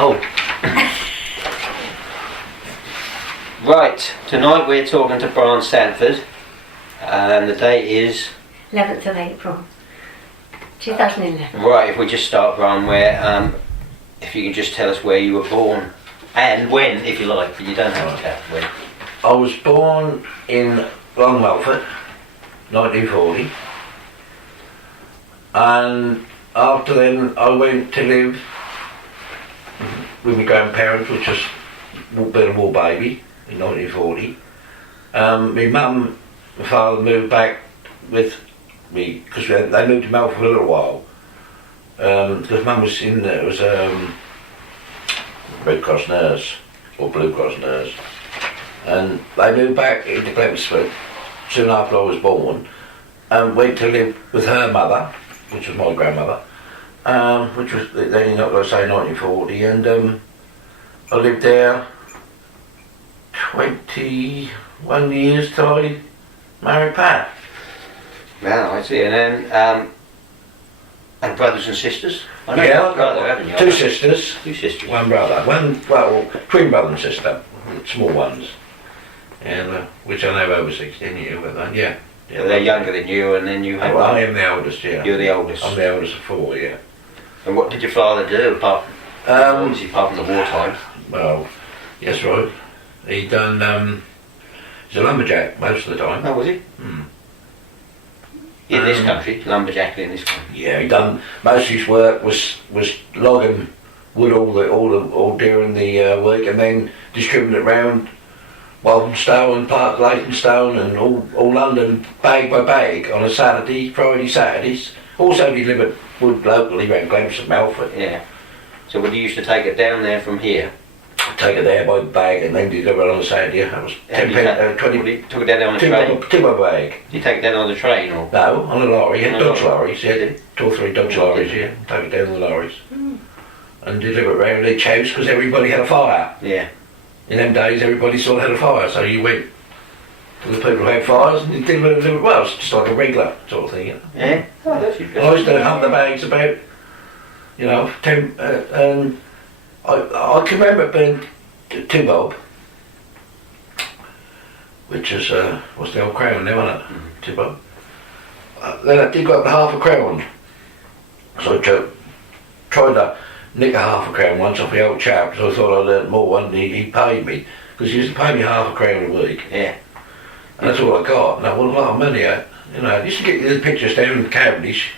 Oh. Right, tonight we're talking to Brian Sandford, and the date is 11th of April 2011. right. If we just start, Brian, where if you can just tell us where you were born and when, if you like, but you don't have to tell when. I was born in Long Melford, 1940, and after then I went to live with my grandparents, which was been a war baby in 1940. My mum and father moved back with me because they moved to Melford for a little while. Because mum was in there, was Red Cross nurse or Blue Cross nurse, and they moved back into Gestingthorpe soon after I was born, and went to live with her mother, which was my grandmother, which was then, not going to say 1940, and I lived there 21 years till I married Pat. Well, I see. And then and brothers and sisters. I know Yeah, you've got a brother, haven't you? two sisters, Two sisters. one brother, twin brother and sister, small ones, and which I know over 16 years, but yeah. So they're younger than you, and then you have. Well, I am the oldest, yeah. You're the oldest. I'm the oldest of four, yeah. And what did your father do apart from the wartime? Well, yes, right. He done. He's a lumberjack most of the time. Oh, was he? In this country, lumberjack in this country. Yeah, he done most of his work was logging wood all during the week, and then distributing it around Walthamstow and Park Leytonstone and all London bag by bag on a Friday, Saturdays. Also delivered wood locally around Glamson, Melford. Yeah. So would you used to take it down there from here? Take it there by the bag and then deliver it on a Saturday. That was 20. Took it down there on a train? Two by bag. Did you take it down on the train or? No, on a lorry. Yeah, On a Dodge lorry. lorries. Yeah, 2 or 3 Dodge lorries. Yeah, take it down the lorries and deliver it round each house because everybody had a fire. Yeah. In them days, everybody sort of had a fire, so you went to the people who had fires and you delivered it. Well, it's just like a regular sort of thing. You know? Yeah. Oh, that's interesting. I used to hunt the bags about, 10, and I can remember being 2 bob, which is what's the old crown now, isn't it? 2 bob. Then I did go up to half a crown, so I tried to nick a half a crown once off the old chap, so I thought I'd earn more, and he paid me, because he used to pay me half a crown a week. Yeah. And that's all I got, and I won a lot of money. I used to get the pictures down in Cavendish,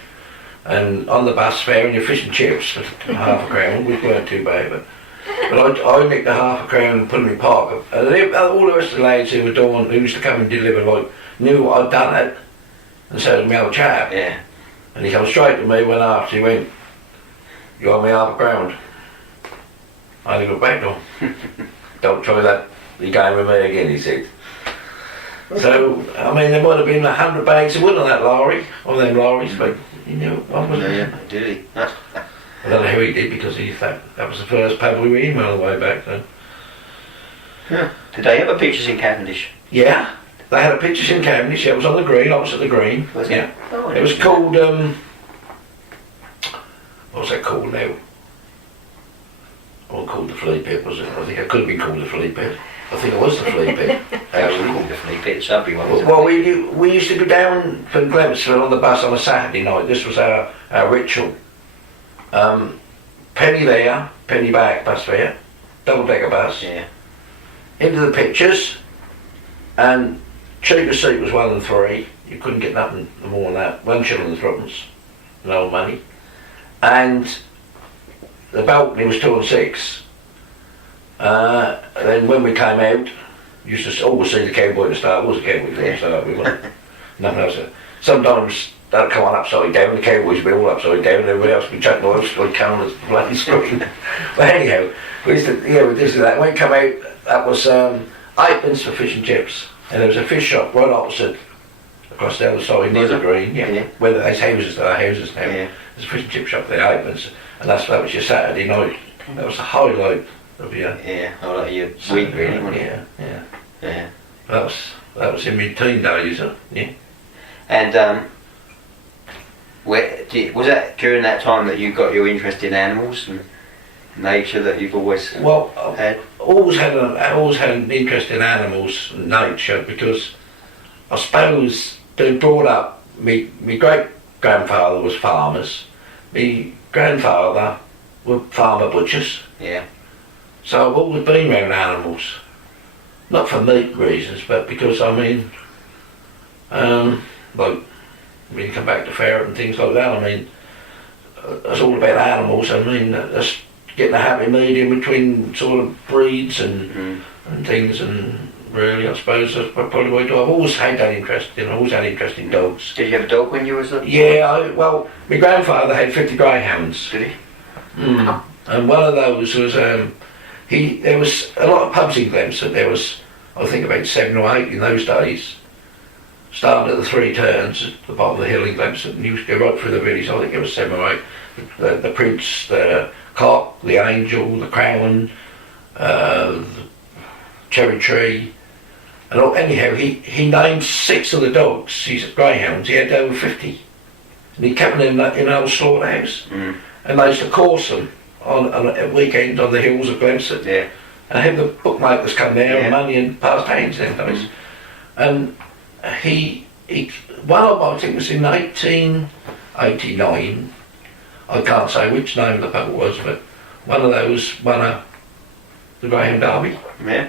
and on the bus fare and your fish and chips for half a crown, which weren't too bad, but I nicked a half a crown and put them in park. And all the rest of the lads who who used to come and deliver, knew I'd done it, and so did my old chap. Yeah. And he come straight to me, went after, he went, "You owe me half a crown." I had to go back to him. "Don't try that again with me again," he said. So, I mean, there might have been 100 bags of wood on that lorry, on them lorries, but he knew one was Yeah, did he? I don't know how he did, because that was the first pub we were in all the way back then. Yeah. Did they have a pictures in Cavendish? Yeah, they had a pictures in Cavendish. It was on the green, opposite the green. Was it? Yeah. Oh, It was called, what's that called now? I wasn't called the Flea Pit, was it? I think I could have been called the Flea Pit. I think it was the Flea Pit. Actually called the Flea Pit, Subby one. Well, we used to go down from Glemsville on the bus on a Saturday night. This was our ritual. Penny there, penny back bus fare, double-decker bus. Yeah. Into the pictures, and cheapest seat was 1 and 3. You couldn't get nothing more than that. 1 shilling and threepence, no money. And the balcony was 2 and 6. Then when we came out, you used to always see the cowboy to start. Was a cowboy from the start. We weren't nothing else. Sometimes that'd come on upside down. The cowboys would be all upside down, and everybody else would be chucking oil like coming at the bloody screen. But anyhow, we used to do that. When we come out, that was 8pence for fish and chips, and there was a fish shop right opposite, across the other side near the green. Yeah. Where there's houses, there are houses now. Yeah. There's a fish and chip shop there, 8pence, and that was your Saturday night. That was the highlight of your your week, really, wasn't it? Yeah. That was in my teen days. Yeah. And was that during that time that you got your interest in animals? And nature that you've always Well, had? always had an interest in animals and nature because I suppose being brought up, my great grandfather was farmers, my grandfather were farmer butchers, Yeah. so I've always been around animals. Not for meat reasons, but because I mean, like when you come back to ferret and things like that, I mean, it's all about animals. I mean, that's getting a happy medium between sort of breeds and things, and really, I suppose that's probably what I do. I've always had that interest in. I always had interest in dogs. Did you have a dog when you was a Yeah, well, my grandfather had 50 greyhounds. Did he? And one of those was there was a lot of pubs in Glemson. There was, I think, about 7 or 8 in those days. Starting at the Three Turns at the bottom of the hill in Glemson, and you used to go right through the village. I think it was 7 or 8. The Prince, the Cock, the Angel, the Crown, the Cherry Tree, and anyhow, he named 6 of the dogs. He's greyhounds. He had over 50, and he kept them in an old slaughterhouse. And they used to course them on a weekend on the hills of Glemson. Yeah. And have the bookmakers come there and money and passed hands them days. And he one of them, I think it was in 1889, I can't say which name of the pub it was, but one of those won the Greyhound Derby. Yeah.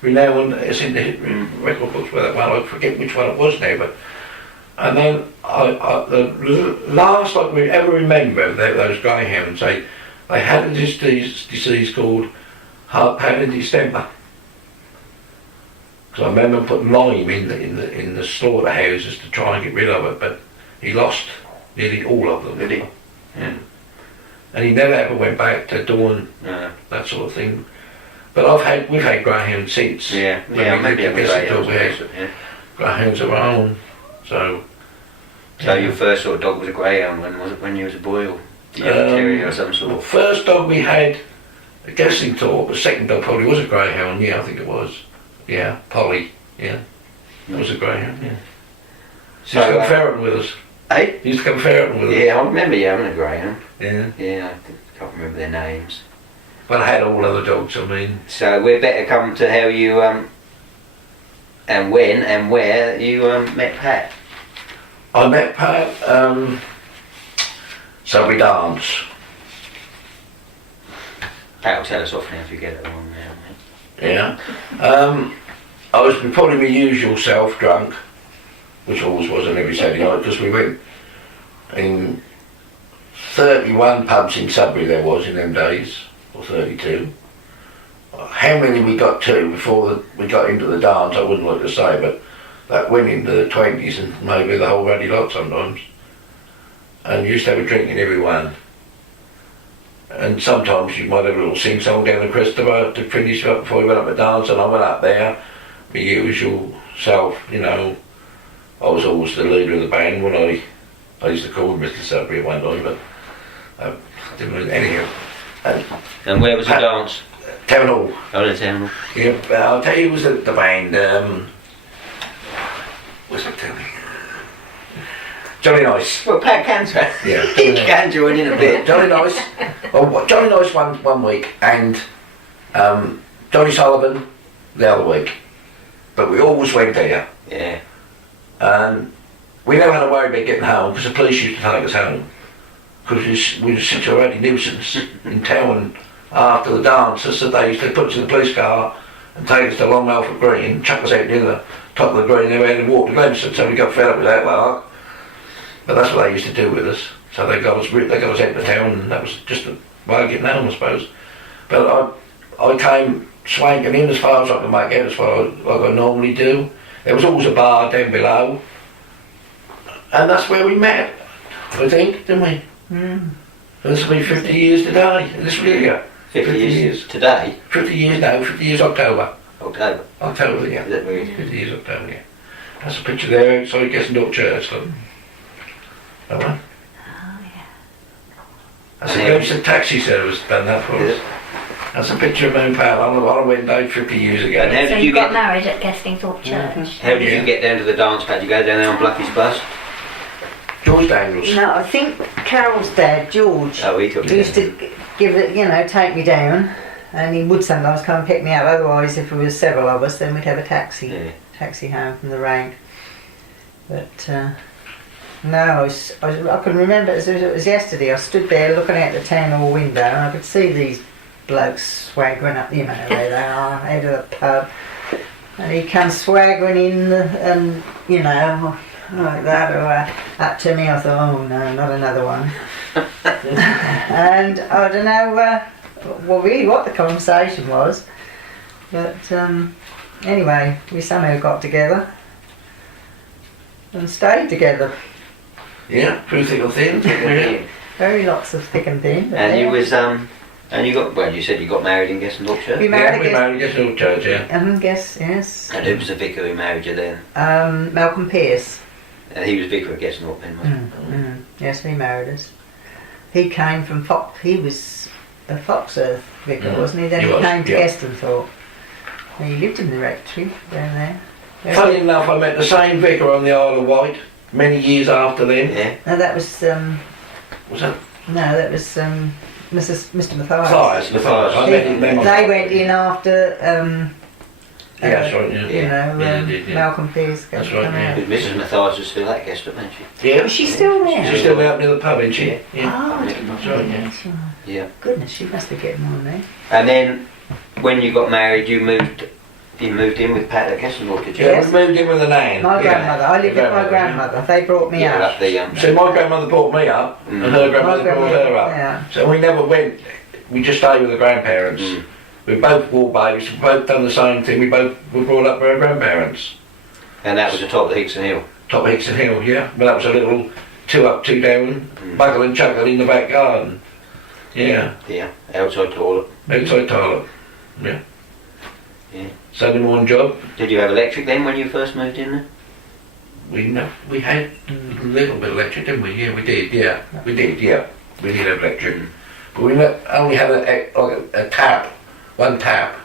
Renowned, it's in the record books where that one, I forget which one it was now, but and then the last I can ever remember of those greyhounds, they had this disease called heart pattern distemper. Because I remember putting lime in the slaughterhouses to try and get rid of it, but he lost nearly all of them. Did he? Yeah. And he never ever went back to doing that sort of thing. But we've had greyhounds since. Yeah. When we lived in Gestingthorpe, we had greyhounds of our own. So your first sort of dog was a greyhound. When was it? When you was a boy, or did you have a terrier or some sort The of? first dog we had at Gestingthorpe, the second dog probably was a greyhound. Yeah, I think it was. Yeah, Polly. Yeah, that was a greyhound. Yeah. She used to come ferreting with us. Hey? He used to come ferreting with us. Yeah, I remember you having a greyhound. Yeah. Yeah, I can't remember their names. But I had all other dogs. I mean. So we'd better come to how you and when and where you met Pat. I met Pat. So we dance. Pat will tell us off now if you get it wrong now, mate. Yeah. I was probably my usual self, drunk, which always was on every Saturday night, because we went in 31 pubs in Sudbury there was in them days, or 32. How many we got to before we got into the dance, I wouldn't like to say, but that went into the 20s and maybe the whole ruddy lot sometimes. And used to have a drink in every one. And sometimes you might have a little sing-song down the crest to finish up before we went up to dance, and I went up there, my usual self, you know. I was always the leader of the band when I used to call him Mr. Sudbury at one time, but I didn't really, anyhow. And where was the dance? Town Hall. Oh, in Town Hall. Yeah, I'll tell you who was the band, what's it tell me? Johnny Nice. Well, Pat Cantor. Yeah. He can join in a bit. Johnny Nice. Well, Johnny Nice one week, and Johnny Sullivan the other week. But we always went there. Yeah. And we never had to worry about getting home because the police used to take us home. Because we were such a rowdy nuisance in town after the dances that they used to put us in the police car and take us to Long Melford Green, chuck us out near the top of the green, and we had to walk to Glemson, so we got fed up with that lark. But that's what they used to do with us. So they got us out of town, and that was just a way of getting home, I suppose. But I came swanking in as far as I could make out, as far as like I normally do. There was always a bar down below, and that's where we met, I think, didn't we? And this will be 50 years today, in this year. 50 years today? 50 years now, 50 years October. October, yeah. Is that weird? 50 years October, yeah. That's a picture there outside Gestingthorpe Church, look. That one? Oh, yeah. That's a Glemson taxi service done that for us. That's a picture of me and Pat on a wedding 50 years ago. And how So did you got get married at Gestingthorpe Church? How did you get down to the dance pad? You go down there on Bluffy's bus? George Daniels. No, I think Carol's dad, George, Oh, he took you used there. to give it, take me down, and he would sometimes come and pick me up. Otherwise, if there was several of us, then we'd have a taxi home from the rank. But no, I can remember as if it was yesterday. I stood there looking out the town hall window, and I could see these blokes swaggering up. You know where they are, out of the pub, and he comes swaggering in, and like that, or up to me. I thought, oh no, not another one. And I don't know, really what the conversation was, but anyway, we somehow got together and stayed together. Yeah, through thick and thin. Very lots of thick and thin. But And you was and you got you said you got married in Gestingthorpe Church. We We married in Gestingthorpe Church, yeah. Yes. And who was the vicar who married you then? Malcolm Pearce. He was vicar at Gestingthorpe then, wasn't he? Yes, he married us. He came from Fox. He was a Foxearth vicar, wasn't he? Then He he was, came to yeah. Gestingthorpe. And he lived in the rectory down there. Funny enough, I met the same vicar on the Isle of Wight many years after them. Yeah. No, that was Was that Mr. Matthias. Matthias? I met him then. They went in after Yeah, that's right, yeah. Yeah, they did, yeah. Malcolm Pearce. That's right, yeah. Mrs. Matthias was still at Gestingthorpe, wasn't she? Yeah. Is she still there? She's still out near the pub, isn't she? Yeah. Oh, I didn't That's right, yeah. know. Yeah. Goodness, she must be getting on there. And then when you got married, you moved in with Pat at Gestingthorpe, did you? Yeah, Yes. we moved in with a nan. My yeah. grandmother. I lived with my grandmother. They brought me Yeah, up. up the So my grandmother brought me up, and her grandmother brought her up. Yeah. So we never went, we just stayed with the grandparents. We both wore babes, we both done the same thing, we both were brought up by our grandparents. And that was the top of the Hickson Hill. Top of Hickson Hill, yeah. But that was a little 2 up, 2 down, buggle and chuckle in the back garden. Yeah, Yeah. Outside toilet. outside toilet. Yeah. Yeah. Sunday morning job. Did you have electric then when you first moved in there? We had a little bit of electric, didn't we? Yeah, we did, yeah. We did, yeah. We did have electric. But we only had a tap, one tap.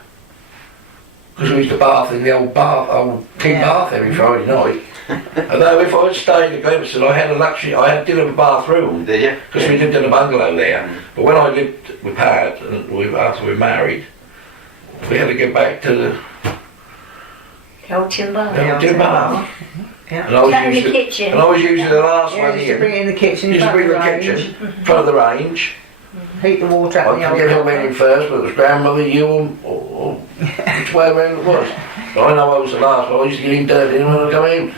Because we used to bath in the old tin bath every Friday night. Although if I had stayed at Gleverson, I did have a bathroom. Did you? Because we lived in a bungalow there. But when I lived with Pat, and after we were married, we had to get back to the Old timber. the old tin bath. Yeah. And I was Down in the usually, kitchen. and I was usually the last Yeah, one used to bring in. it in the kitchen. Used to bring the front of kitchen, in front of the range. Heat the water up in the I old forget who went in copper. first, but it was grandmother, you, or which way around it was. But I know I was the last one. I used to get in dirty when I come in.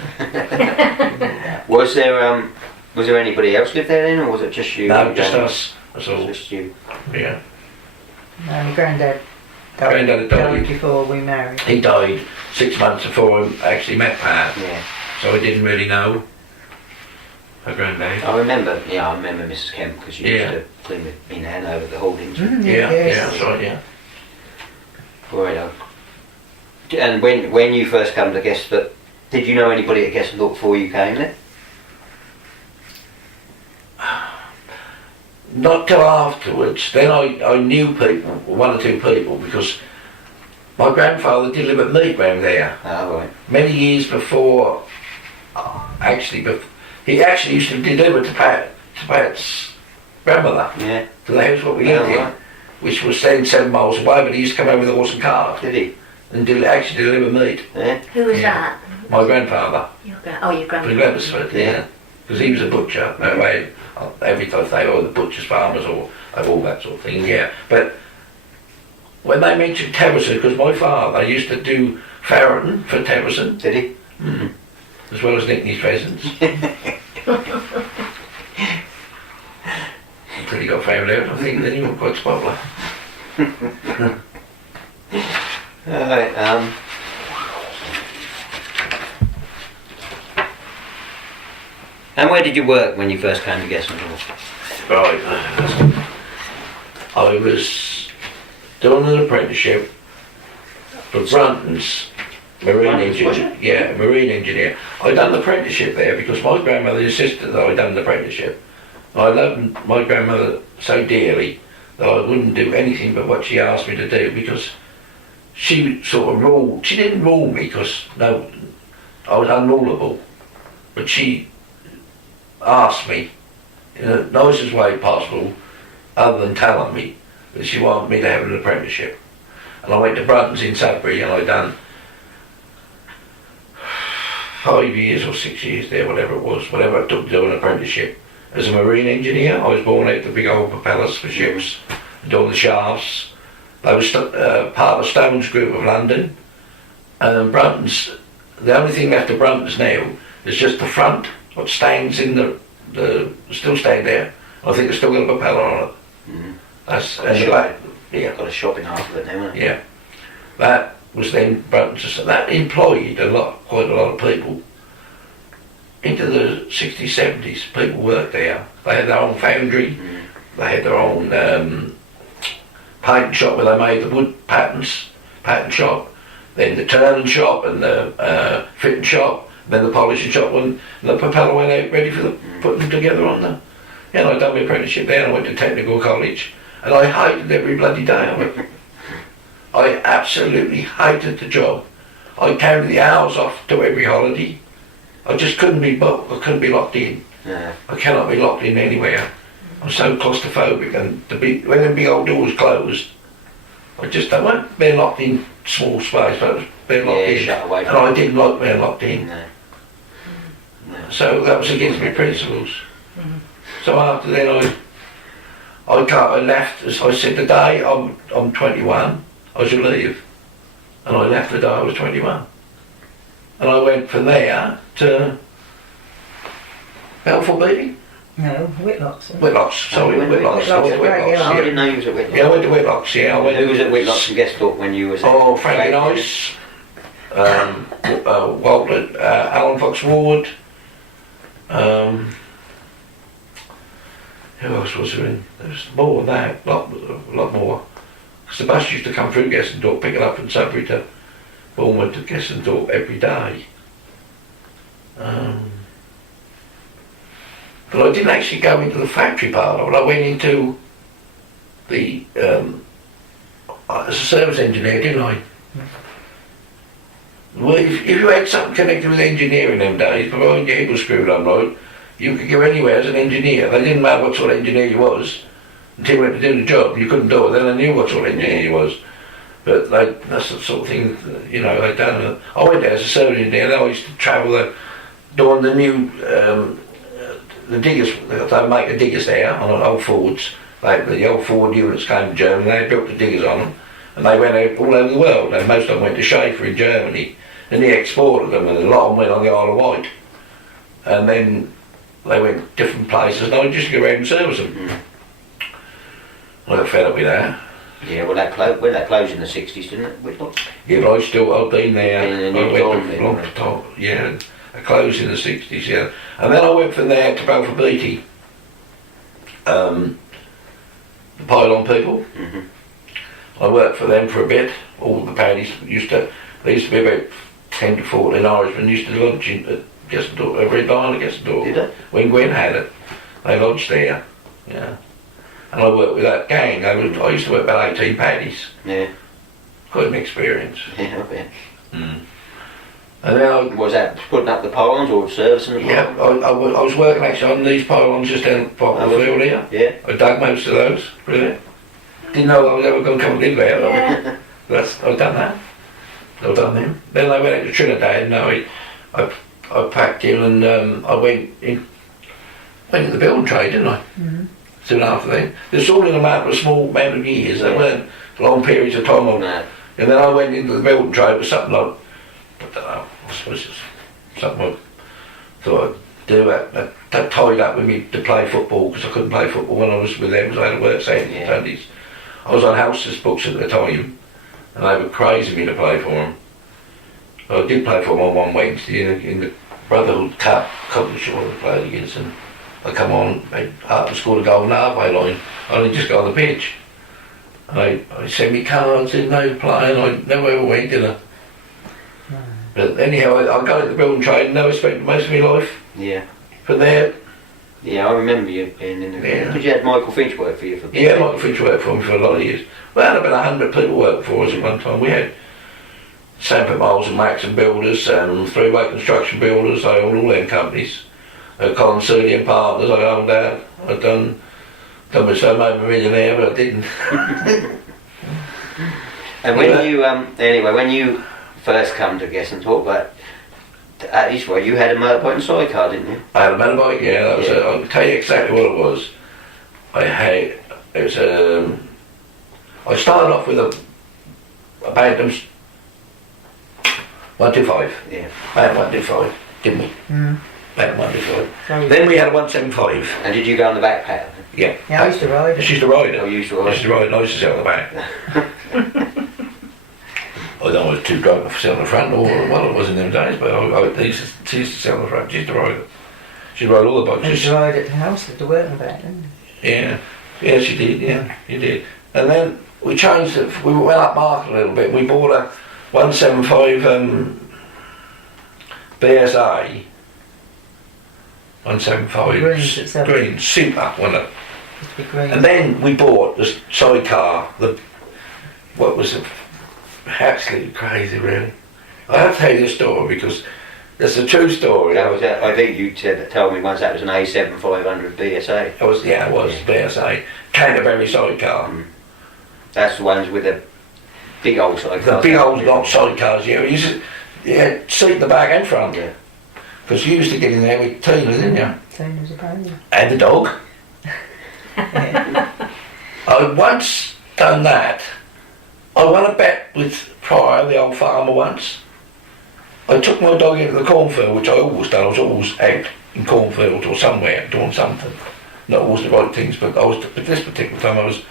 Was there anybody else lived there then, or was it just you? No, and just Granny? us. That's all. Just you. Yeah. My granddad Granddad died. before we married. He died 6 months before I actually met Pat, Yeah. so I didn't really know her granddad. I remember Mrs. Kemp because you Yeah. used to clean the in and over the holdings. Yeah, that's right, yeah. Right. And when you first come to Gestingthorpe, did you know anybody at Gestingthorpe before you came there? Not till afterwards. Then I knew people, 1 or 2 people, because my grandfather did live at Mead round there. Oh, right. Many years before, he actually used to deliver to Pat's grandmother, Yeah. to the house what we lived Oh, in, right. which was then 7 miles away, but he used to come over with a horse and cart Did he? and actually deliver meat. Yeah. Who was Yeah. that? My grandfather, Your from grandmother. Gleverson, yeah. Because he was a butcher, that way, every time they were the butchers, farmers, or all that sort of thing, yeah. But when they mentioned Teverson, because my father used to do Farrington for Teverson, Did he? as well as Nickney's pheasants. Until he got found out, I think, then he was quite popular. Alright. And where did you work when you first came to Gestingthorpe? Right. I was doing an apprenticeship for Brunton's marine Brunton's, was engineer. Yeah, marine engineer. I done the apprenticeship there because my grandmother insisted that I done the apprenticeship. I loved my grandmother so dearly that I wouldn't do anything but what she asked me to do because she sort of ruled. She didn't rule me because no, I was unrulable, but she asked me in the nicest way possible, other than telling me, that she wanted me to have an apprenticeship. And I went to Brunton's in Sudbury, and I done 5 years or 6 years there, whatever it was, whatever it took to do an apprenticeship. As a marine engineer, I was born out the big old propellers for ships, doing the shafts. They were part of Stone's Group of London. And Brunton's, the only thing left of Brunton's now is just the front, what stands in the still stand there. I think it's still got a propeller on it. Mm. That's Got a and the shop. back, yeah, Got a shop in half of it now, hasn't it? yeah. That was then Brunton's. That employed quite a lot of people. Into the 60s, 70s, people worked there. They had their own foundry. Mm. They had their own paint shop where they made the wood patterns, pattern shop. Then the turning shop and the fitting shop. Then the polishing shop when the propeller went out ready for the putting them together on them. Yeah, and I done my apprenticeship there, and I went to technical college, and I hated every bloody day of it. I absolutely hated the job. I counted the hours off to every holiday. I just couldn't be locked in. Yeah. I cannot be locked in anywhere. I'm so claustrophobic, and when them big old doors closed, I won't be locked in small space, but I was being locked in. Shut away And I didn't like being locked in. No. No. So that was against my principles. So after then I left, as I said, the day I'm 21, I should leave. And I left the day I was 21. And I went from there to Balfour Beatty? No, Whitlock's. Whitlock's, sorry, Whitlock's. I went to Whitlock's, Oh, I yeah. didn't know you was at Whitlock. Yeah, I went to Whitlock's, yeah. Who was at Whitlock's and Gestingthorpe when you was Oh, Frankie Nice, Walter, Alan Fox Ward, who else was there in? There was more than that, a lot more. Because the bus used to come through Gestingthorpe, pick it up from Sudbury to Bournemouth to Gestingthorpe every day. But I didn't actually go into the factory part of it. I went into the, as a service engineer, didn't I? Well, if you had something connected with engineering them days, providing your head was screwed on right, you could go anywhere as an engineer. They didn't matter what sort of engineer you was until you went to do the job. You couldn't do it, then they knew what sort of engineer you was. But that's the sort of thing, they'd done. I went there as a service engineer, and I used to travel doing the new, the diggers, they make the diggers there on old Fords. The old Ford units came to Germany, they built the diggers on them, and they went out all over the world, and most of them went to Schaefer in Germany, and they exported them, and a lot of them went on the Isle of Wight. And then they went different places, and I just go around and service them. Mm. I got fed up with that. Yeah, well, that closed in the 60s, didn't it, Whitlock? Yeah, but I've been there. And I then went to long time, yeah. I closed in the 60s, yeah. And then I went from there to Balfour Beatty. The pylon people. Mm-hmm. I worked for them for a bit. All the paddies there used to be about 10 to 14 Irishmen used to lodge in at Gestingthorpe, Red Line at Gestingthorpe. Did they? When Gwen had it, they lodged there, yeah. And I worked with that gang. I used to work about 18 paddies. Yeah. Quite an experience. Yeah, I bet. Mm. And then Was that putting up the pylons or servicing the yeah, pylons? I was working actually on these pylons just down the bottom of the field here. Yeah. I dug most of those, really. Didn't know I was ever going to come and live there. Yeah. I've done that. I've done them. Then I went out to Trinidad and I packed in and I went in the building trade, didn't I? Mm-hmm. Soon after then. It's all in a small amount of years. They weren't long periods of time. No. And then I went into the building trade with something like, I don't know, I suppose it's something I thought I'd do. That tied up with me to play football because I couldn't play football when I was with them because I had to work Saturdays and Sundays. I was on houses books at the time and they were crazy me to play for them. I did play for them on one Wednesday in the Brotherhood Cup competition I played against them. I come on, I scored a goal on the halfway line. I only just got on the pitch. I sent me cards, didn't know playing, I never ever went, did I? But anyhow, I got into the building trade and I spent most of my life Yeah. from there. Yeah, I remember you being in the... Yeah. Did you have Michael Finch work for you? Yeah, Michael Finch worked for me for a lot of years. We had about 100 people work for us at one time. We had Sandford Miles and Max and Builders and Three-Way Construction Builders, I owned all them companies. Colin Surley and Partners, I owned that. I'd done Done myself over a millionaire, but I didn't. And when you anyway, when you first come to Gestingthorpe, but at least well, you had a motorbike and sidecar, didn't you? I had a motorbike, yeah. That was I'll tell you exactly what it was. It was I started off with a Bantam's 125. Yeah. Bantam 125, didn't we? Mm. Bantam 125. So, Then we had a 175. And did you go on the back paddle? Yeah. yeah, I used to ride it. She used to ride it. Oh, you used to I ride used to ride it and I used to sit on the back. I don't know if I was too drunk to sit on the front or well it was in them days, but she used to sit on the front, she used to ride it. She rode all the I bikes. used to ride at the house at the work and back, didn't Yeah, yeah, she did, yeah, she did. And then we changed it, we went up market a little bit, we bought a 175 BSA, 175 Greens itself. green, super, wasn't it? Used to be green. And then we bought the sidecar, what was it? Absolutely crazy, really. I have to tell you this story because it's a true story. That was I think you told me once that was an A7 500 BSA. It was BSA, Canterbury sidecar. That's the ones with the big old sidecars. The big old lot sidecars, yeah. You had seat in the back and front. Yeah. Because you used to get in there with Tina, didn't you? Same as a baby. And the dog. Yeah. I once done that. I won a bet with Pryor, the old farmer, once. I took my dog into the cornfield, which I always done. I was always out in cornfields or somewhere doing something. Not always the right things, but at this particular time I was.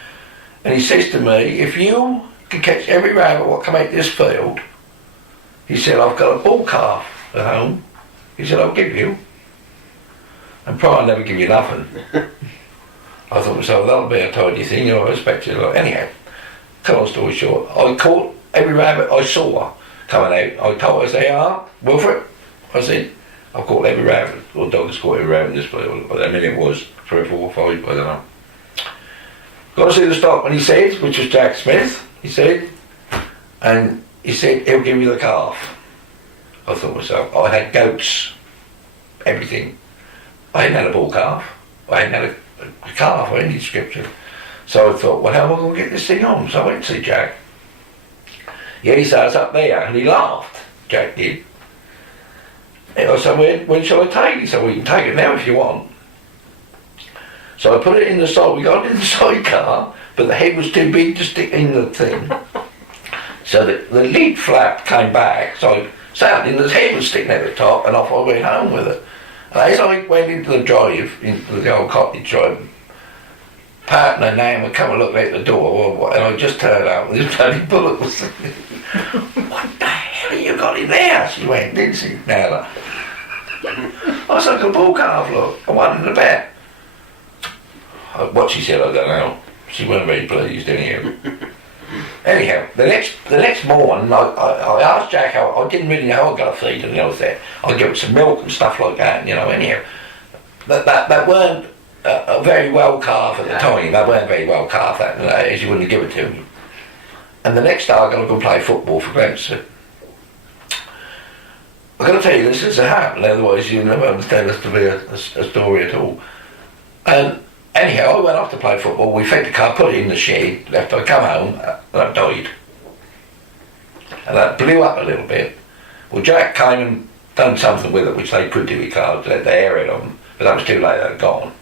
And he says to me, if you can catch every rabbit what come out this field, he said, I've got a bull calf at home. He said, I'll give you. And Pryor never give you nothing. I thought to myself, that'll be a tidy thing, I expect you. Anyhow, cut long story short, I caught every rabbit I saw coming out. I told her, I said, Wilfred, I said, I've caught every rabbit, or dog has caught every rabbit in this place. I mean, it was 3 or 4 or 5, I don't know. Got to see the stockman, he said, which was Jack Smith, he said, and he said, he'll give you the calf. I thought to myself, I had goats, everything. I hadn't had a bull calf, I hadn't had a calf or any description. So I thought, well, how am I going to get this thing on? So I went to see Jack. Yeah, he said, it's up there, and he laughed, Jack did. And I said, when shall I take it? He said, well, you can take it now if you want. So I put it in the side, we got it in the sidecar, but the head was too big to stick in the thing. So the lid flap came back, so I sat in, the head was sticking at the top, and off I went home with it. And as I went into the drive, into the old cottage drive, partner and Nan would come and look out the door, and I just turned out, and this bloody bullet was thinking, what the hell you got in there? She went, didn't she, Nella? I was like a bull calf, look, I won in the bet. What she said, I don't know. She weren't very pleased, anyhow. Anyhow, the next morning, I asked Jack how, I didn't really know how I got to feed her, I'd give it some milk and stuff like that, anyhow. That weren't a very well calf at the time, they weren't very well calf, as you wouldn't give it to them. And the next day I got to go play football for Brentford. I've got to tell you this has happened, otherwise you never understand this to be a story at all. And anyhow, I went off to play football, we fed the car, put it in the shed, left, I come home, and I died. And that blew up a little bit. Well, Jack came and done something with it, which they could do with cars, let the air in on, but that was too late, they'd gone.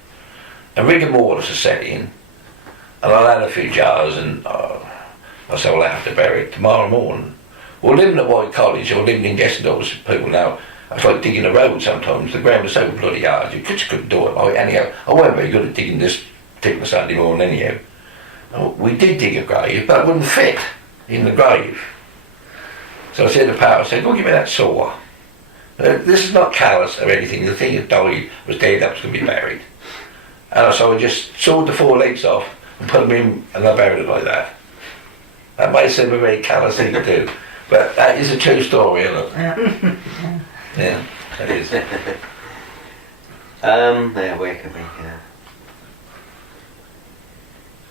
And rigor mortis has set in, and I had a few jars, and I said, well, I have to bury it tomorrow morning. Well, living at White College, or living in Gestingthorpe, as people know, it's like digging a road sometimes. The ground was so bloody hard, you just couldn't do it. Anyhow, I wasn't very good at digging this particular Sunday morning anyhow. We did dig a grave, but it wouldn't fit in the grave. So I said to Pat, I said, go give me that saw. This is not callous or anything, the thing that died was dead, that was going to be buried. And so I just sawed the 4 legs off and put them in, and I buried it like that. That may seem a very callous thing to do, but that is a true story, isn't it? Yeah. Yeah, it is. Now where can we go?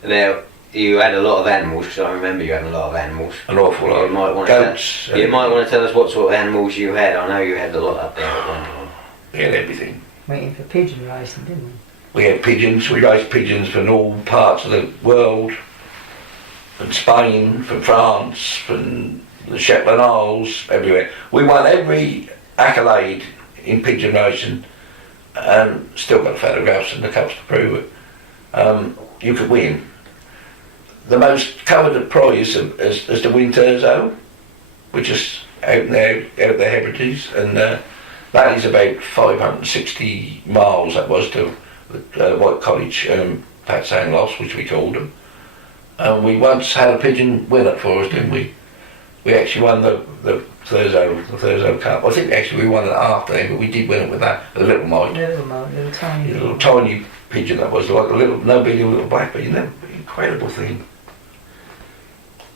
Now you had a lot of animals, because I remember you had a lot of animals. An awful lot. You might want Goats. to. You might want to tell us what sort of animals you had. I know you had a lot up there at one time. We had everything. Waiting for pigeon racing, didn't we? We had pigeons. We raised pigeons from all parts of the world, from Spain, from France, from the Shetland Isles, everywhere. We won every accolade in pigeon racing, and still got photographs and the cups to prove it. You could win. The most coveted prize is to win Terzo, which is out there, out the Hebrides, and that is about 560 miles. That was to White Cottage, Pat Sang Loss, which we called them. And we once had a pigeon win it for us, didn't we? We actually won the Thurso Cup. I think actually we won it after him, but we did win it with that, a little mite. Little tiny. A little tiny pigeon that was, like a little, no bigger than a little blackbird, you know, incredible thing.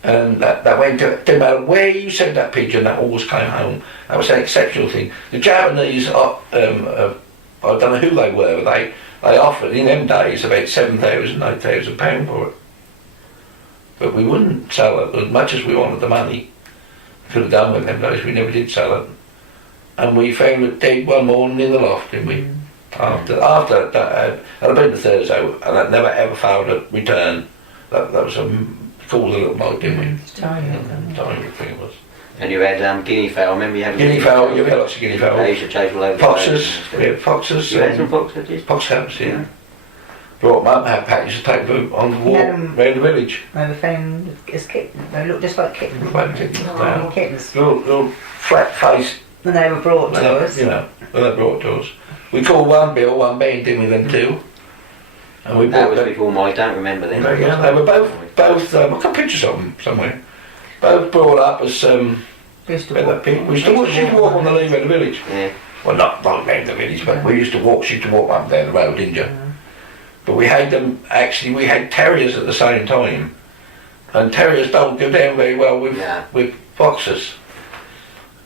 And that went to, didn't matter where you sent that pigeon, that always came home. That was an exceptional thing. The Japanese, I don't know who they were, but they offered in them days about £7,000, £8,000 for it. But we wouldn't sell it as much as we wanted the money. Could have done with them days, we never did sell it. And we found it dead one morning in the loft, didn't we? After that, I'd been to Thursday, and I'd never ever found a return. That was a cool little mite, didn't we? It's tiny. Tiny thing it was. And you had guinea fowl, remember you had Guinea fowl, yeah, we had lots of guinea fowl. They used to chase all over the Foxes, place. we had foxes. You had some foxes, did you? Foxhounds, yeah. Brought them up, had packages to take them on the walk around the village. They were found as kittens. They looked just like kittens. Like kittens, Tiny kittens. little flat faced, And they were brought to us. you know, when they brought to us. We called one Bill, one Ben, didn't we, them two? And we That bought was them. before my, don't remember them. Yeah, they were both, I've got pictures of them somewhere. Both brought up as, We used to we walk. used to walk on the lea around the village. Yeah. Well, not around the village, but we used to walk up there the road, didn't you? But we had them, actually, we had terriers at the same time. And terriers don't go down very well with foxes.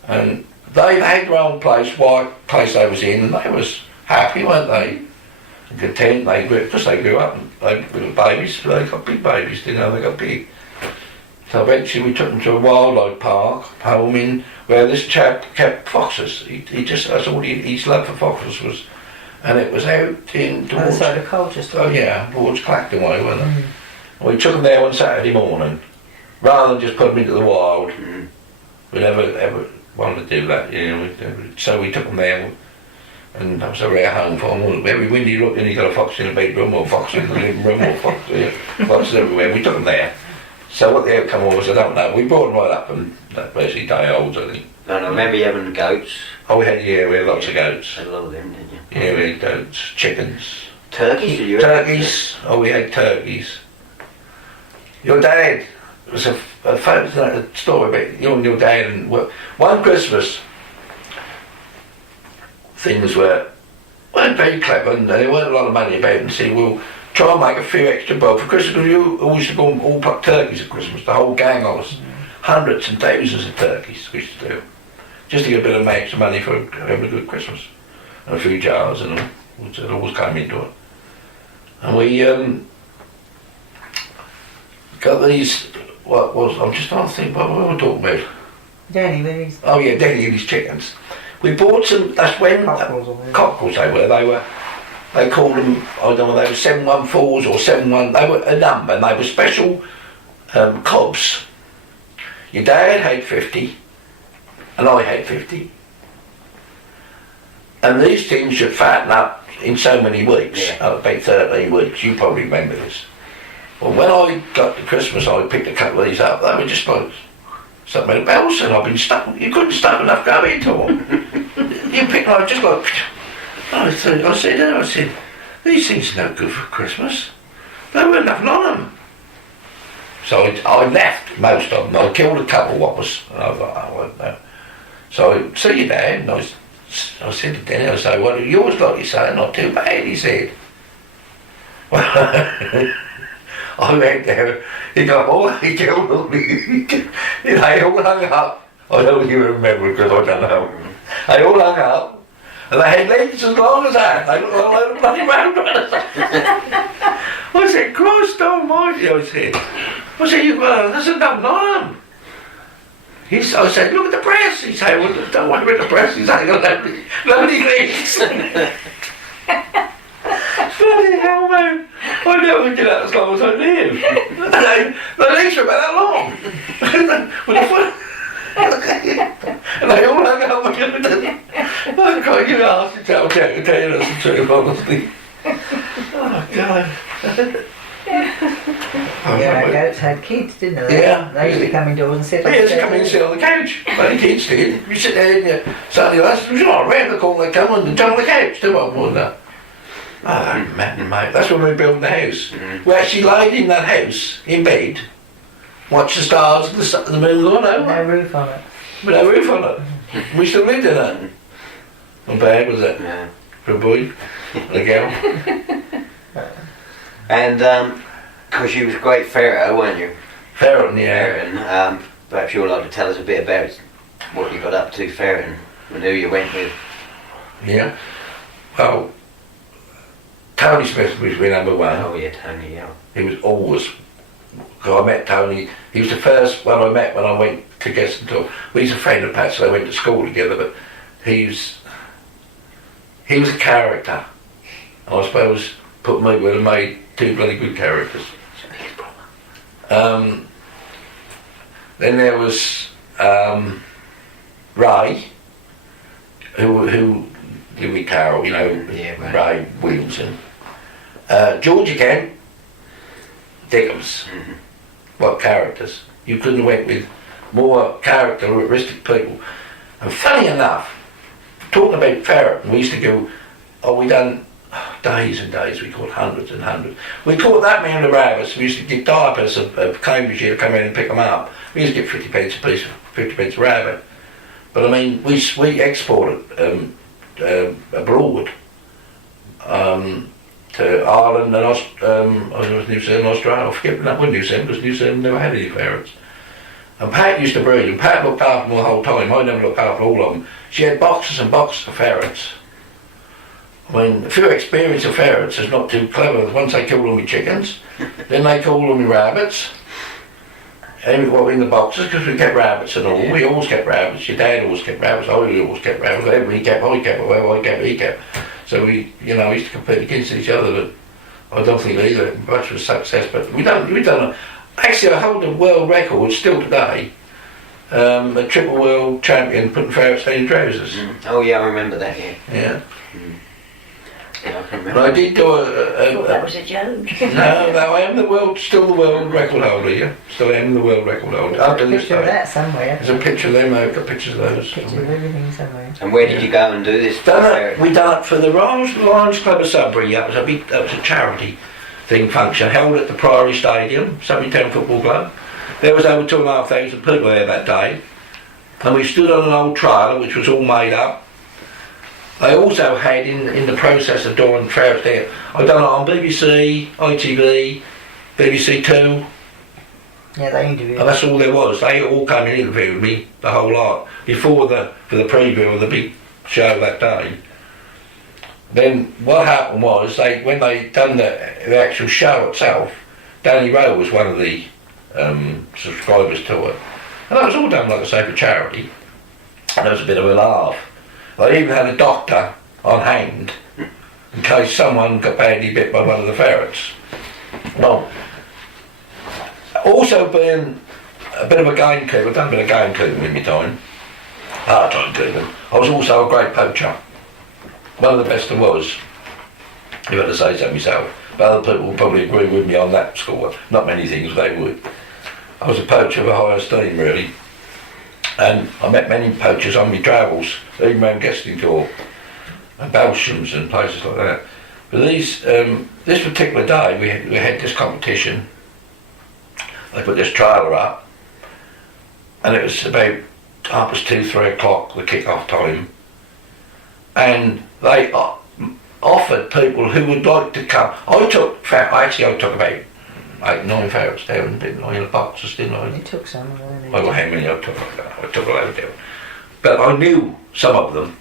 And they had their own place, what place they was in, and they was happy, weren't they? And content, because they grew up, and they were babies, they got big babies, didn't they? They got big. So eventually we took them to a wildlife park, home in, where this chap kept foxes. He just, that's all his love for foxes was. And it was out in Other towards, side of Colchester. oh yeah, towards Clacton way, wasn't it? And we took them there one Saturday morning, rather than just put them into the wild. We never ever wanted to do that, you know. So we took them there, and that was a rare home for them. It was very windy, look, and you got a fox in the bedroom, or fox in the living room, or foxes everywhere. We took them there. So what the outcome was, I don't know. We brought them right up, and that basically day olds, I think. And I remember you having goats. Oh, we had lots of goats. Had a lot of them, didn't you? Yeah, we had goats, chickens. Turkeys, did you? Turkeys. Oh, we had turkeys. Your dad was a story about you and your dad. And one Christmas, things weren't very clever, and there weren't a lot of money about. And said, "We'll try and make a few extra bob for Christmas." Because you always used to go and all pluck turkeys at Christmas. The whole gang of us, hundreds and thousands of turkeys we used to do, just to get a bit of extra money for having a good Christmas. And a few jars and all, which had always came into it. And we got these, I'm just trying to think, what were we talking about? Danny with his Oh yeah, Danny and his chickens. We bought some, that's when, cockerels they called them, I don't know, they were 714s or 71, they were a number, and they were special cobs. Your dad had 50, and I had 50. And these things should fatten up in so many weeks, about 13 weeks, you probably remember this. Well, when I got to Christmas, I picked a couple of these up, they were just like something about bells, and I've been stuck, you couldn't stuff enough go into them. You pick like, just like, I said, these things are no good for Christmas. There weren't nothing on them. So I left most of them, I killed a couple what was, and I thought, oh, no. So I see your dad, and I said to Danny, I said, well, yours, like you say, not too bad, he said. Well, I went there, he got all, he killed all, they all hung up. I know you remember because I don't know. They all hung up, and they had legs as long as that. They looked like a little bloody round. I said, Christ almighty, I said, there's enough on them. I said, look at the breasts. He said, well, don't worry about the breasts. He's ain't got lovely legs. Bloody hell, man. I never did that as long as I lived. The legs were about that long. With a foot. And they all hung up and I can't give ask to tell you that's the truth, honestly. Oh, God. Yeah, goats had kids, didn't they? Yeah. They used to come indoors and sit on They the used to come in and sit on the couch. Bloody kids did. You sit there and you Saturday nights, it was all right, round the corner they come and jump on the couch, do what more than that. Oh, man, mate. That's when we built the house. We actually laid in that house, in bed, watched the stars and the moon going over. No roof on it. With no roof on it. We still lived in that. Not bad, was it? Yeah. For a boy, a girl. And because you was a great pharaoh, weren't you? Farron, yeah. Farron. Perhaps you'd like to tell us a bit about what you got up to, Farron, and who you went with. Yeah. Well, Tony Smith was my number one. Oh yeah, Tony. Yeah. He was always, because I met Tony, he was the first one I met when I went to Gestingthorpe. Well, he's a friend of Pat's, so they went to school together, but he was a character. I suppose put me with and made two bloody good characters. Then there was Ray, who lived with Carol, you know, Yeah, Ray Williamson. George again, Dickens. Mm-hmm. What characters? You couldn't have went with more characteristic people. And funny enough, talking about ferret, we used to go, we done days and days, we caught hundreds and hundreds. We caught that many of the rabbits, we used to get diapers of Cambridgeshire to come in and pick them up. We used to get 50 pence a piece, 50 pence a rabbit. But I mean, we exported abroad to Ireland and New Zealand, Australia. I forget that was New Zealand, because New Zealand never had any ferrets. And Pat used to breed, and Pat looked after them the whole time. I never looked after all of them. She had boxes and boxes of ferrets. I mean, if you're experienced of ferrets, it's not too clever. Once they kill them with chickens, then they kill them with rabbits. And we were in the boxes, because we kept rabbits and all. We always kept rabbits. Your dad always kept rabbits. I always kept rabbits. Everybody kept, I kept, whatever I kept, he kept. So we, used to compete against each other, but I don't think either much was success. But we done. Actually, I hold the world record still today. A triple world champion putting ferrets in trousers. Oh yeah, I remember that. Yeah. Yeah. Yeah, I can remember. But I did do I thought that was a joke. no, I am still the world record holder, yeah. Still am the world record holder. Up to There's a this picture of day. that somewhere. There's a picture of them, I've got pictures of those. Picture of everything somewhere. And where did you go and do this? We done it for the Lions Club of Sudbury. That was a charity function held at the Priory Stadium, Sudbury Town Football Club. There was over 2,500 people there that day, and we stood on an old trailer which was all made up. I also had in the process of doing ferrets there, I done it on BBC, ITV, BBC Two. Yeah, they interviewed. And that's all there was. They all came and interviewed me, the whole lot, for the preview of the big show that day. Then what happened was, when they done the actual show itself, Danny Rowe was one of the subscribers to it. And that was all done, like I say, for charity. And there was a bit of a laugh. They even had a doctor on hand in case someone got badly bit by one of the ferrets. Well, also being a bit of a gamekeeper, I've done a bit of gamekeeping in my time, part-time keeping. I was also a great poacher. One of the best there was, if I had to say so myself. But other people would probably agree with me on that score. Not many things they would. I was a poacher of a high esteem, really. And I met many poachers on my travels, even around Gestingthorpe and Balshams and places like that. But this particular day, we had this competition. They put this trailer up, and it was about 2:30, 3 o'clock, the kick-off time. And they offered people who would like to come. I took about 8, 9 ferrets down, didn't I, in the boxes, didn't I? You took some of them. I don't know how many I took. I took a load down. But I knew some of them,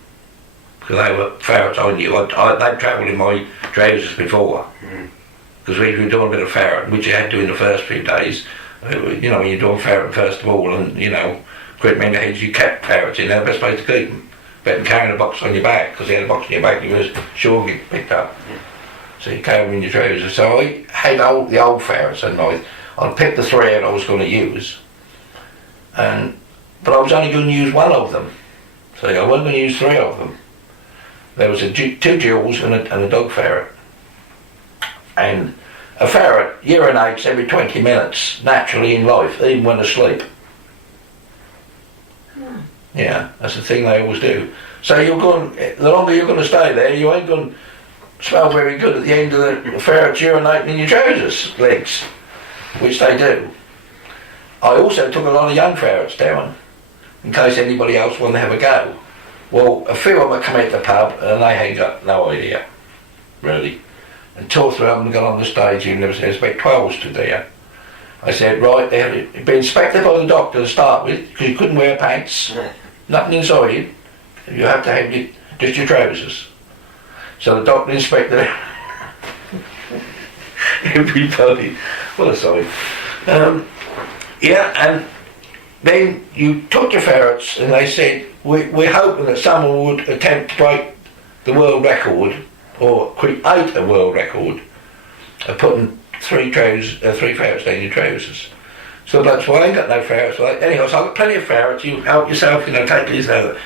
because they were ferrets I knew. They'd travelled in my trousers before, because we were doing a bit of ferret, which you had to in the first few days. When you're doing ferret first of all, and great many heads, you kept ferrets in there, the best place to keep them. Better than carrying a box on your back, because you had a box on your back, you was sure get picked up. So you came in your trousers. So I had the old ferrets and I'd picked the three out I was going to use. But I was only going to use one of them. So I wasn't going to use three of them. There was two jewels and a dog ferret. And a ferret urinates every 20 minutes, naturally in life, even when asleep. Yeah, that's the thing they always do. So the longer you're going to stay there, you ain't going to smell very good at the end of the ferrets urinating in your trousers legs, which they do. I also took a lot of young ferrets down, in case anybody else wanted to have a go. Well, a few of them had come into the pub and they had got no idea, really. And two or three of them got on the stage and there was about 12 stood there. I said, right, they had been inspected by the doctor to start with, because you couldn't wear pants, nothing inside you. You have to have just your trousers. So the doctor inspected everybody. What a sight. And then you took your ferrets and they said, we're hoping that someone would attempt to break the world record or create a world record of putting three ferrets down your trousers. So that's why I ain't got no ferrets. Anyhow, so I've got plenty of ferrets. You help yourself, take these out.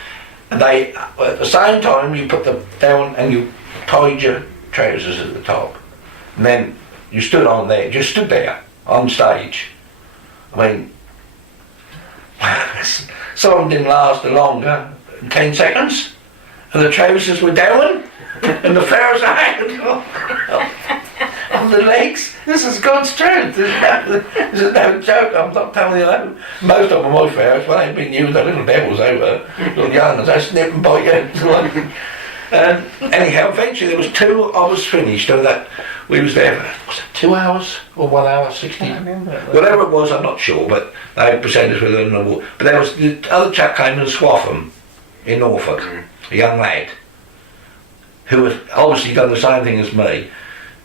And they, at the same time, you put them down and you tied your trousers at the top. And then you stood there on stage. I mean, some of them didn't last longer than 10 seconds. And the trousers were down and the ferrets are hanging on the legs. This is God's truth. This is no joke. I'm not telling you that. Most of them, my ferrets, when they've been used, they're little devils. They were little young ones. They snip and bite you. Anyhow, eventually there was 2 hours finished. So that we was there for, was it 2 hours or 1 hour 60? Whatever it was, I'm not sure. But they had presenters with them. But there was the other chap came from Swaffham in Norfolk, a young lad, who had obviously done the same thing as me.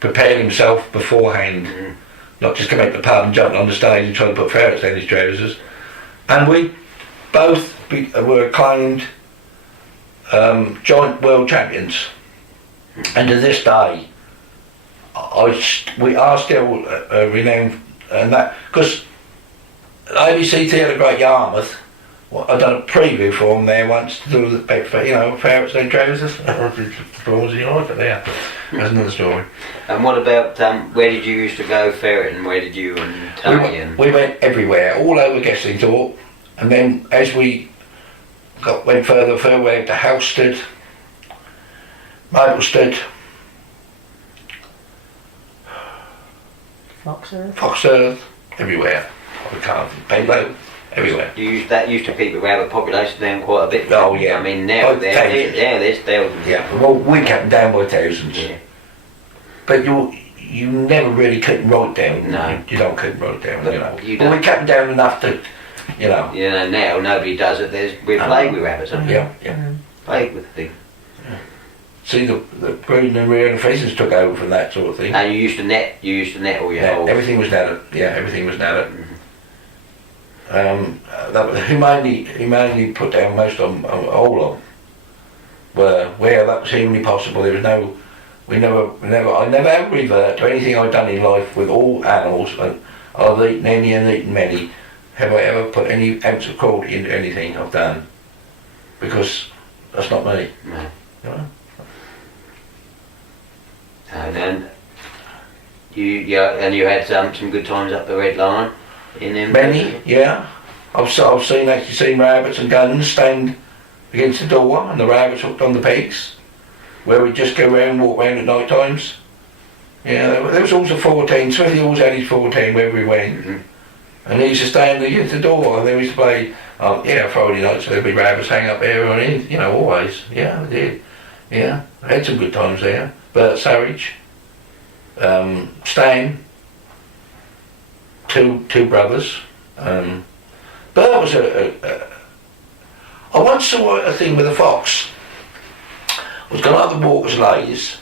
Prepared himself beforehand, not just come out the pub and jump on the stage and try to put ferrets down his trousers. And we both were acclaimed joint world champions. And to this day, we are still renowned, and that because ABC Theatre Great Yarmouth. Well, I've done a preview for them there once to do with ferrets down trousers. Performance you like it there. That's another story. And what about where did you used to go ferreting? Where did you and Tony we went everywhere, all over Gestingthorpe, and then as we went further, we went to Halstead, Maplestead, Foxearth, everywhere. I can't Payload. Everywhere. That used to keep the rabbit population down quite a bit. Oh yeah. I mean now there's thousands. Yeah. Well, we kept them down by thousands. Yeah. But you never really keep them right down. No. You don't keep them right down. But we kept them down enough to, now nobody does it. We're plagued with rabbits, aren't we? Yeah. Plagued with things. Yeah. See the breeding and rearing of pheasants took over from that sort of thing. And you used to net all your holes. Everything was netted. Yeah, everything was netted. He mainly put down most of them, all of them. Where that was humanly possible, there was no, I never ever revert to anything I've done in life with all animals, and I've eaten any and eaten many. Have I ever put any ounce of cruelty into anything I've done? Because that's not me. No. You know? And then you had some good times up the Red Lion. In them many, yeah. I've actually seen rabbits and guns stand against the door and the rabbits hooked on the pegs, where we just go around, walk around at night times. Yeah, there was also 14, Smithy always had his 14 wherever he went. And he used to stand against the door and they used to play, Friday nights, so there'd be rabbits hang up there, always. Yeah, I did. Yeah, I had some good times there. Bert Sarridge, Stan, two brothers. Bert was I once saw a thing with a fox. I was going out the walkers' lays.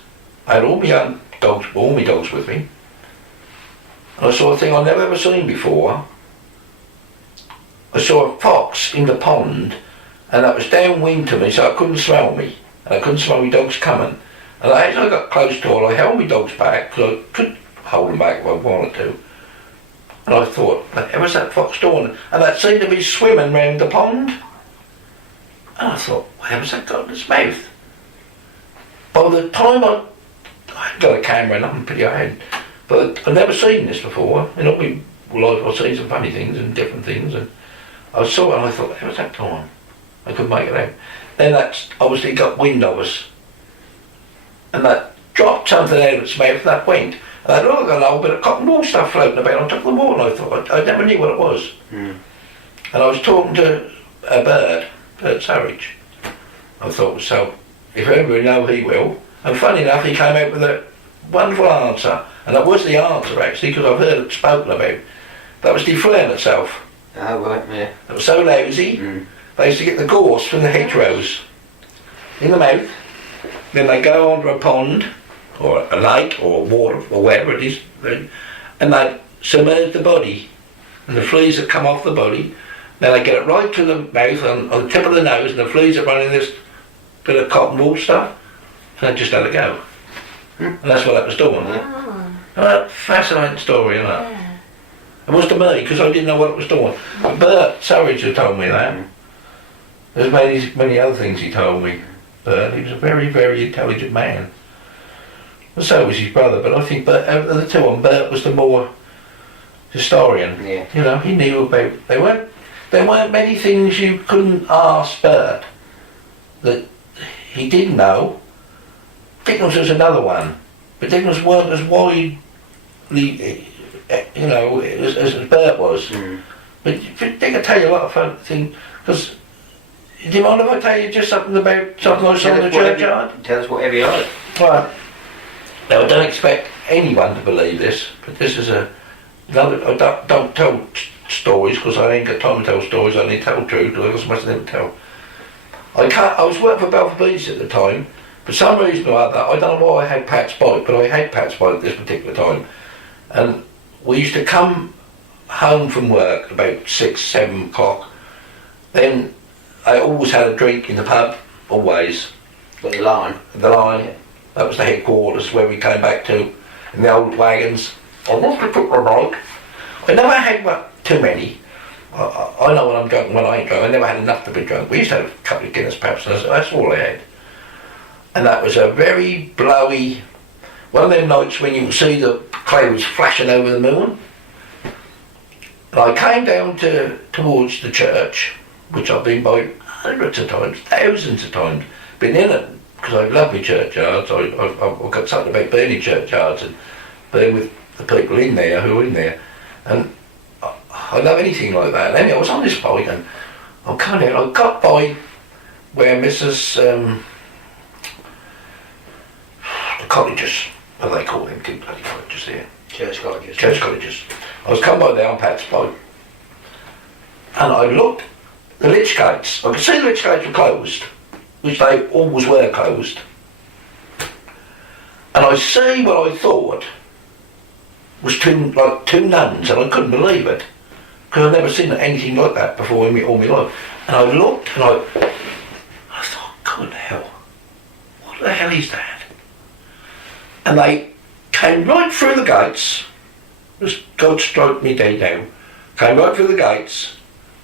I had all my dogs with me. And I saw a thing I'd never ever seen before. I saw a fox in the pond, and that was downwind to me, so I couldn't smell me, and I couldn't smell my dogs coming. And as I got close to her, I held my dogs back, because I could hold them back if I wanted to. And I thought, where was that fox doing? And that seemed to be swimming round the pond. And I thought, where was that got in its mouth? By the time I got a camera and nothing pretty I had, but I'd never seen this before. In all my life I've seen some funny things and different things, and I saw it and I thought, where was that going? I couldn't make it out. Then that obviously got wind of us. And that dropped something out of its mouth and that went. And I looked at a little bit of cotton wool stuff floating about on top of the wall, and I thought, I never knew what it was. And I was talking to a bird Surridge. I thought, so, if ever we know he will. And funny enough, he came out with a wonderful answer. And that was the answer, actually, because I've heard it spoken about. That was deflating itself. Oh, right, yeah. It was so lousy, they used to get the gorse from the hedgerows in the mouth. Then they go onto a pond, or a lake, or water, or wherever it is, and they submerge the body. And the fleas that come off the body, then they get it right to the mouth, on the tip of the nose, and the fleas are running this bit of cotton wool stuff, and they just let it go. And that's what that was doing. A fascinating story, isn't it? It was to me, because I didn't know what it was doing. But Bert Surridge had told me that. There's many other things he told me. Bert, he was a very, very intelligent man. And so was his brother, but I think Bert, of the two of them, Bert was the more historian. Yeah. You know, he knew about, there weren't many things you couldn't ask Bert that he didn't know. Dickens was another one, but Dickens weren't as widely, you know, as Bert was. But they could tell you a lot of fun things, because, do you mind if I tell you just something about something I saw in the churchyard? Tell us whatever you like. Right. Now I don't expect anyone to believe this, but this is another, I don't tell stories, because I ain't got time to tell stories, I only tell truth, because I must never tell. I was working for Balfour Beach at the time. For some reason or other, I don't know why I had Pat's bike, but I had Pat's bike at this particular time. And we used to come home from work about 6, 7 o'clock. Then I always had a drink in the pub, always. Got the line. The line, Yeah. that was the headquarters where we came back to, in the old wagons. On this particular night, I never had too many. I know when I'm drunk and when I ain't drunk. I never had enough to be drunk. We used to have a couple of Guinness perhaps, and that's all I had. And that was a very blowy, one of them nights when you can see the clouds flashing over the moon. And I came down towards the church, which I've been by hundreds of times, thousands of times, been in it, because I love my churchyards. I've got something about being in churchyards and being with the people in there who are in there. And I love anything like that. And anyway, I was on this bike and I'm coming out, I got by where Mrs. The cottages, what do they call them, two bloody cottages there? Church cottages. Church cottages. I was coming by there on Pat's bike, and I looked, the lich gates, I could see the lich gates were closed, which they always were closed. And I see what I thought was two nuns, and I couldn't believe it, because I'd never seen anything like that before in all my life. And I looked, and I thought, good hell, what the hell is that? And they came right through the gates, just God stroked me dead now, came right through the gates,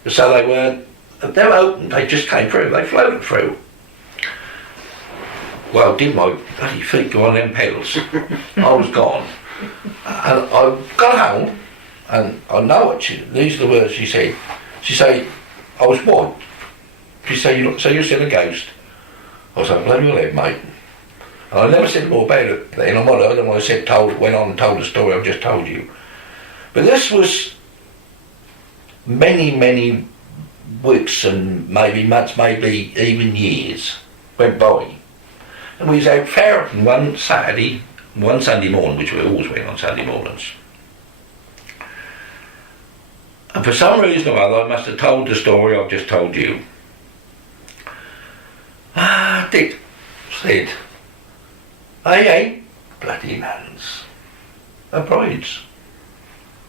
so they were open, they just came through, they floated through. Well, did my bloody feet go on them pedals? I was gone. And I got home, and I know what these are the words she said. She said, I was what? She said, so you're still a ghost? I was like, bloody well, mate. And I never said more about it then. I might have, went on and told the story I've just told you. But this was many, many weeks and maybe months, maybe even years went by. And we was out ferreting one Sunday morning, which we always went on Sunday mornings. And for some reason or other, I must have told the story I've just told you. Dick said, they ain't bloody nuns. They're brides.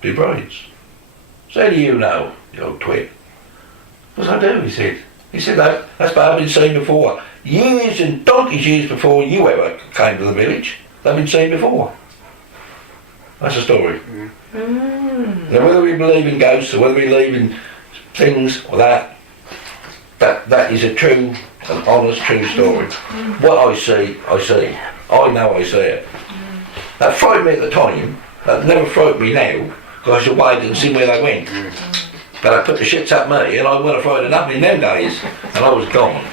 Be brides. So do you know, you old twit? Because I do, he said. He said, that's what I've been seen before. years and donkey's years before you ever came to the village. They've been seen before. That's the story. Now whether we believe in ghosts or whether we believe in things or that is a true, an honest, true story. What I see, I see. I know I see it. That frightened me at the time. That never frightened me now, because I should wait and see where they went. But I put the shits up me, and I wasn't afraid of nothing in them days, and I was gone.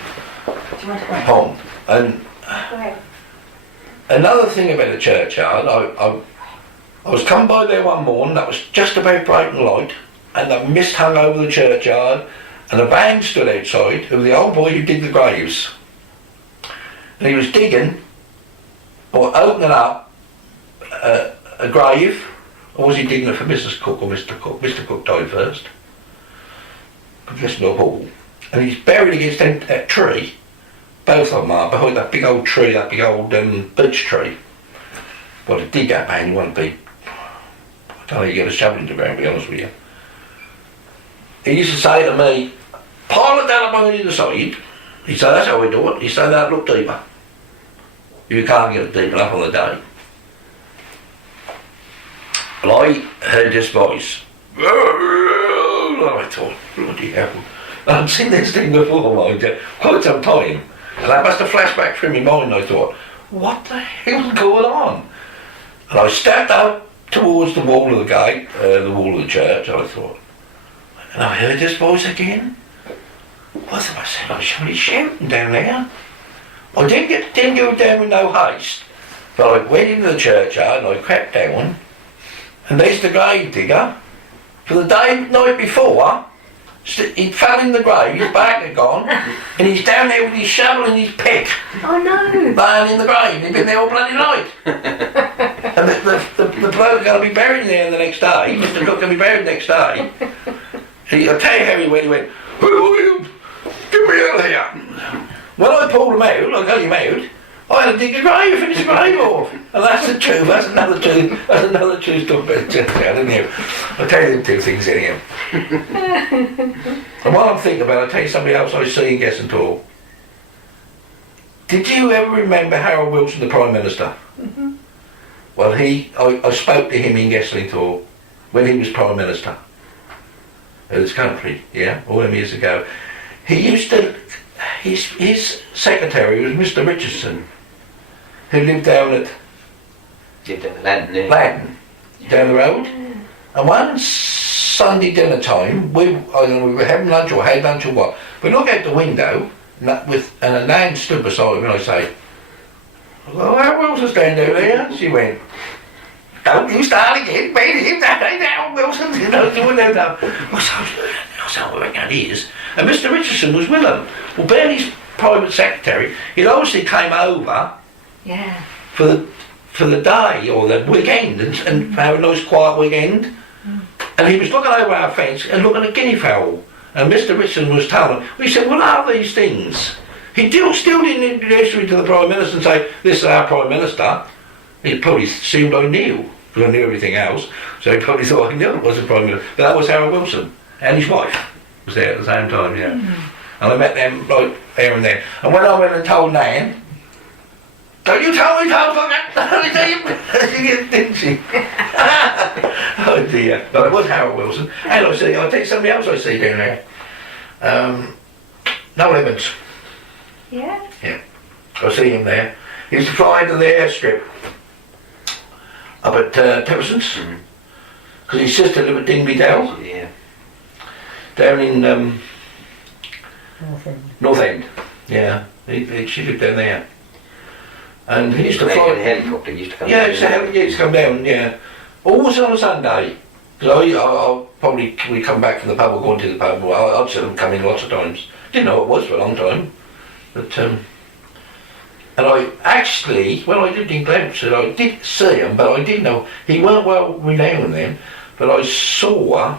Home. And another thing about the churchyard, I was come by there one morning, that was just about breaking light, and the mist hung over the churchyard, and a van stood outside of the old boy who did the graves. And he was digging, or opening up, a grave, or was he digging it for Mrs. Cook or Mr. Cook? Mr. Cook died first. Professor Hall. And he's buried against that tree. Both of them are behind that big old tree, that big old beech tree. Well, to dig that man, you want to be, I don't know, you get a shovel in the ground, to be honest with you. He used to say to me, pile it down up on the other side. He'd say, that's how we do it. He'd say, that look deeper. You can't get it deep enough on the day. And I heard this voice. And I thought, bloody hell. I'd seen this thing before, mind you, quite some time. And that must have flashed back through my mind, and I thought, what the hell's going on? And I stepped up towards the wall of the gate, the wall of the church, and I thought, and I heard this voice again. I thought, I said, I somebody shouting down there. I didn't go down with no haste, but I went into the churchyard and I crept down, and there's the grave digger. For the night before, he fell in the grave, his back had gone, and he's down there with his shovel and his pick. Oh no! Lying in the grave, he'd been there all bloody night. And the bloke's going to be buried there the next day, Mr. Cook going to be buried the next day. I'll tell you how he went, William, get me out of here. When I pulled him out, I got him out, I had to dig a grave, finish the grave off. And that's the truth, that's another true story about the churchyard, isn't it? I'll tell you them two things anyhow. And while I'm thinking about it, I'll tell you somebody else I see in Gestingthorpe. Did you ever remember Harold Wilson, the Prime Minister? Mm-hmm. Well, I spoke to him in Gestingthorpe when he was Prime Minister of this country, yeah, all them years ago. He used to, his secretary was Mr. Richardson, who lived down at Ladden, down the road. And one Sunday dinner time, we were having lunch or had lunch or what. We look out the window, and a man stood beside me, and I say, well, Harold Wilson's down there. She went, don't you start again, mate, that ain't Harold Wilson. You know, doing that now. I said, well, that is. And Mr. Richardson was with him. Well, Bernie's private secretary, he obviously came over for the day or the weekend and have a nice quiet weekend. And he was looking over our fence and looking at guinea fowl. And Mr. Richardson was telling him, he said, what are these things? He still didn't introduce me to the Prime Minister and say, this is our Prime Minister. He probably assumed I knew, because I knew everything else. So he probably thought I knew it was the Prime Minister. But that was Harold Wilson. And his wife was there at the same time, yeah. And I met them like there and there. And when I went and told Nan, don't you tell me tales like that, didn't she? Oh dear. But it was Harold Wilson. And I'll tell you somebody else I see down there. Noel Evans. Yeah? Yeah. I see him there. He used to fly into the airstrip up at Teverson's. Because his sister lived at Dingley Dell. Yeah. Down in North End. Yeah. She lived down there. And he used to The fly. helicopter used to come Yeah, down. he used to come down, yeah. Always on a Sunday. Because I'll probably, we come back from the pub or go into the pub, I'd see them come in lots of times. Didn't know what it was for a long time. But, and I actually, when I lived in Glenford, I did see him, but I didn't know, he weren't well renowned then, but I saw,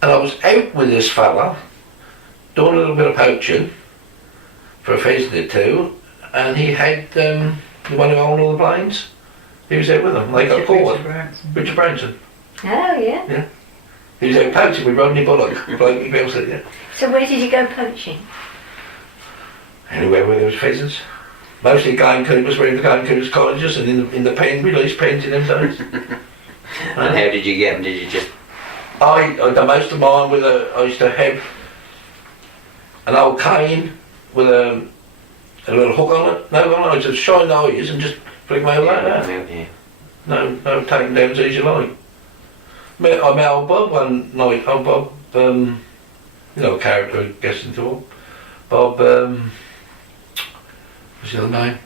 and I was out with this fella, doing a little bit of poaching, for a pheasant or two, and he had the one who owned all the planes. He was out with them. They got caught. Richard Branson. Oh yeah. Yeah. He was out poaching with Rodney Bullock. Yeah. So where did you go poaching? Anywhere where there was pheasants. Mostly gamekeepers were in the gamekeepers' cottages and in the pen, released pens in them days. And how did you get them? Did you just... I done most of mine with I used to have an old cane with a little hook on it. No, I used to shine the eyes and just flick my like that. Yeah. No, taking them as easy as you like. I met old Bob one night. Old Bob, you know, a character at Gestingthorpe. Bob, what's the other name?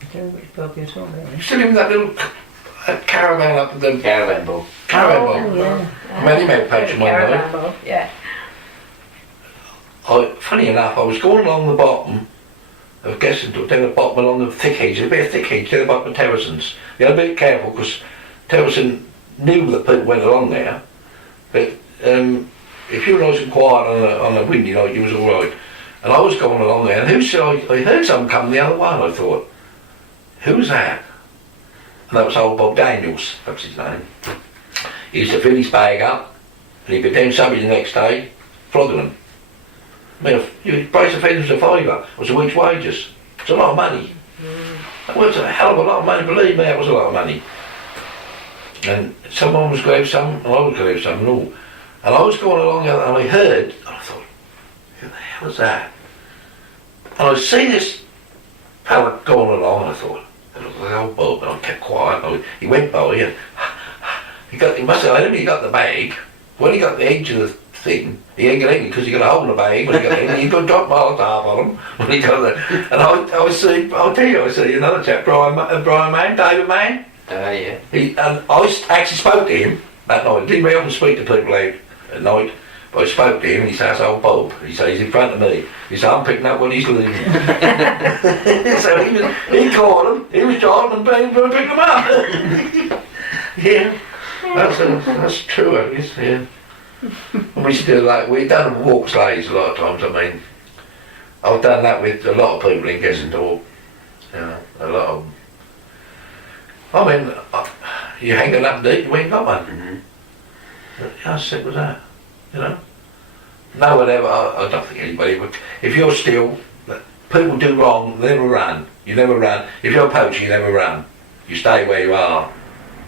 I don't know which Bob you're talking about. You still in that little caravan up at the Caravan Bob. caravan Oh, Bob? yeah. I met him out poaching one night. Caravan Bob, yeah. Funny enough, I was going along the bottom of Gestingthorpe, down the bottom along the thick hedge, a bit of thick hedge, down the bottom of Terrason's. You had to be careful because Terrason knew that people went along there, but if you were nice and quiet on a windy night, you was alright. And I was going along there, and I heard someone come the other way, and I thought, who's that? And that was old Bob Daniels, that's his name. He used to fill his bag up, and he'd be down Subby the next day, flogging them. I mean, you brace of fenders a fiver, it was a week's wages. It's a lot of money. That was a hell of a lot of money, believe me, that was a lot of money. And someone was going to have some, and I was going to have some and all. And I was going along and I heard, and I thought, who the hell is that? And I see this fella going along, and I thought, it looks like old Bob, and I kept quiet. He went by, and he must have, I only got the bag. When he got the edge of the thing, he ain't got any because he got a hole in the bag. When he got in, he got drop Molotov on him. When he got there, and I'll tell you, I see another chap, Brian Mann, David Mann. Yeah. And I actually spoke to him that night. Didn't very often speak to people out at night, but I spoke to him and he says, "Old Bob," he says, "he's in front of me." He said, "I'm picking up what he's leaving." So he caught him. He was driving and pick him up. Yeah, that's true, I guess. Yeah. And we still we've done walk sleighs a lot of times. I mean, I've done that with a lot of people in Gestingthorpe. You know, a lot of them. I mean, you hang it up deep, you ain't got one. Mm-hmm. How sick was that? You know? No one ever, I don't think anybody would. If you're still, people do wrong, they never run. You never run. If you're a poacher, you never run. You stay where you are.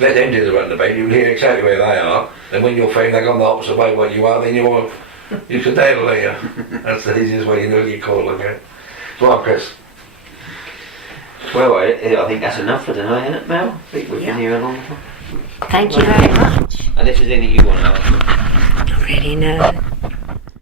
Let them do the run the bait, you'll hear exactly where they are. Then when you're feeling they've gone the opposite way where you are, then you can handle it. That's the easiest way you know you call it. Okay? Well, Chris. Well, I think that's enough for tonight, isn't it, Mel? I think we've been here a long time. Thank you very much. And if there's anything you want to ask. I don't really know.